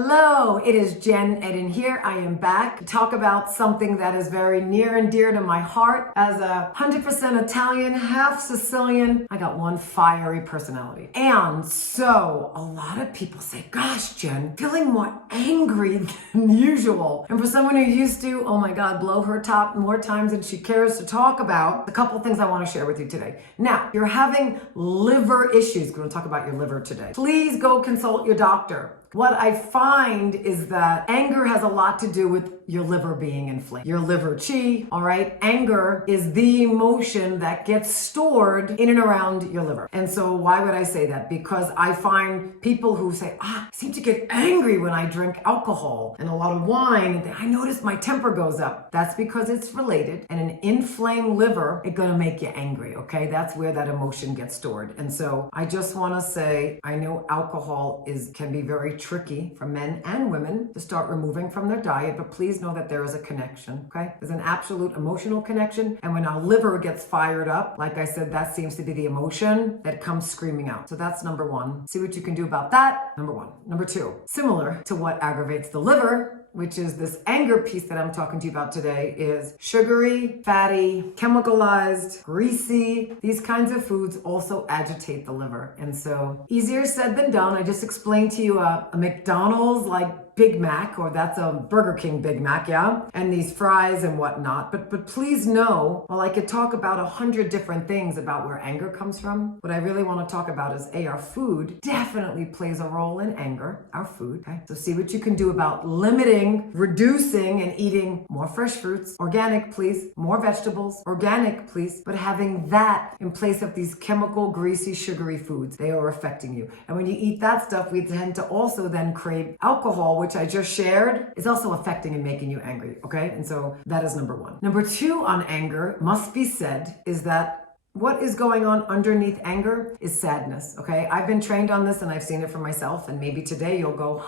Hello, it is Jen Eden here. I am back to talk about something that is very near and dear to my heart. As a 100% Italian, half Sicilian, I got one fiery personality. And so a lot of people say, gosh, Jen, feeling more angry than usual. And for someone who used to, oh my God, blow her top more times than she cares to talk about, a couple things I want to share with you today. Now, if you're having liver issues, we're going to talk about your liver today. Please go consult your doctor. What I find is that anger has a lot to do with your liver being inflamed. Your liver chi, all right? Anger is the emotion that gets stored in and around your liver. And so why would I say that? Because I find people who say, I seem to get angry when I drink alcohol and a lot of wine, and I notice my temper goes up. That's because it's related. And an inflamed liver is gonna make you angry, okay? That's where that emotion gets stored. And so I just wanna say, I know alcohol can be very tricky for men and women to start removing from their diet, but please know that there is a connection, okay? There's an absolute emotional connection, and when our liver gets fired up, like I said, that seems to be the emotion that comes screaming out. So that's number one. See what you can do about that, number one. Number two, similar to what aggravates the liver, which is this anger piece that I'm talking to you about today, is sugary, fatty, chemicalized, greasy. These kinds of foods also agitate the liver. And so easier said than done. I just explained to you a McDonald's Big Mac, or that's a Burger King Big Mac, yeah? And these fries and whatnot. But please know, while I could talk about 100 different things about where anger comes from, what I really want to talk about is our food definitely plays a role in anger, our food, okay? So see what you can do about limiting, reducing, and eating more fresh fruits, organic, please, more vegetables, organic, please, but having that in place of these chemical, greasy, sugary foods. They are affecting you. And when you eat that stuff, we tend to also then crave alcohol, which I just shared, is also affecting and making you angry, okay? And so that is number one. Number two on anger, must be said, is that what is going on underneath anger is sadness, okay? I've been trained on this and I've seen it for myself, and maybe today you'll go,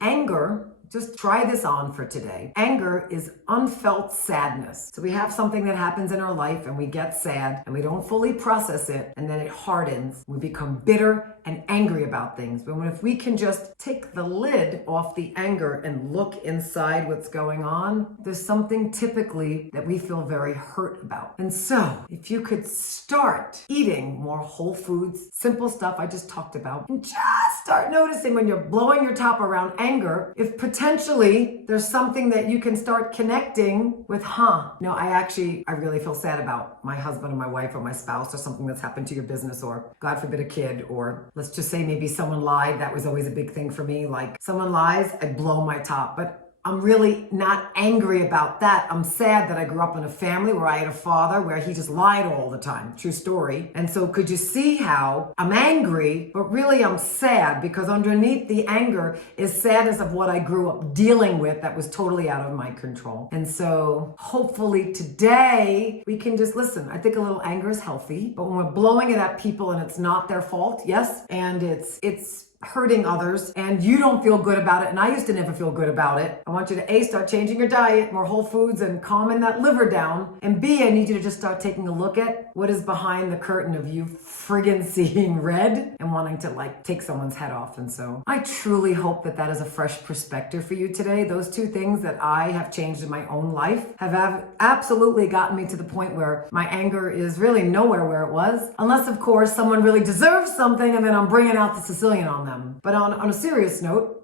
anger, just try this on for today. Anger is unfelt sadness. So we have something that happens in our life and we get sad and we don't fully process it, and then it hardens. We become bitter and angry about things. But if we can just take the lid off the anger and look inside what's going on, there's something typically that we feel very hurt about. And so if you could start eating more whole foods, simple stuff I just talked about, and just start noticing when you're blowing your top around anger, if potentially there's something that you can start connecting with, I really feel sad about my husband or my wife or my spouse, or something that's happened to your business, or God forbid a kid, or let's just say maybe someone lied. That was always a big thing for me. Like, someone lies, I blow my top. But I'm really not angry about that. I'm sad that I grew up in a family where I had a father where he just lied all the time. True story. And so could you see how I'm angry, but really I'm sad, because underneath the anger is sadness of what I grew up dealing with that was totally out of my control. And so hopefully today we can just listen. I think a little anger is healthy, but when we're blowing it at people and it's not their fault, yes, and it's hurting others and you don't feel good about it, and I used to never feel good about it, I want you to start changing your diet, more whole foods, and calming that liver down. And B, I need you to just start taking a look at what is behind the curtain of you friggin' seeing red and wanting to take someone's head off. And so I truly hope that is a fresh perspective for you today. Those two things that I have changed in my own life have absolutely gotten me to the point where my anger is really nowhere where it was, unless of course someone really deserves something and then I'm bringing out the Sicilian on them. But on a serious note,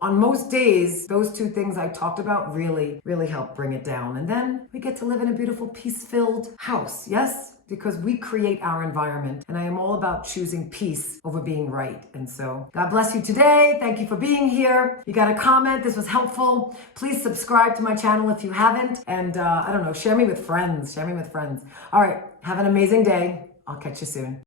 on most days, those two things I talked about really, really help bring it down. And then we get to live in a beautiful, peace-filled house, yes? Because we create our environment. And I am all about choosing peace over being right. And so God bless you today. Thank you for being here. You got a comment, this was helpful, please subscribe to my channel if you haven't. And share me with friends. All right, have an amazing day. I'll catch you soon.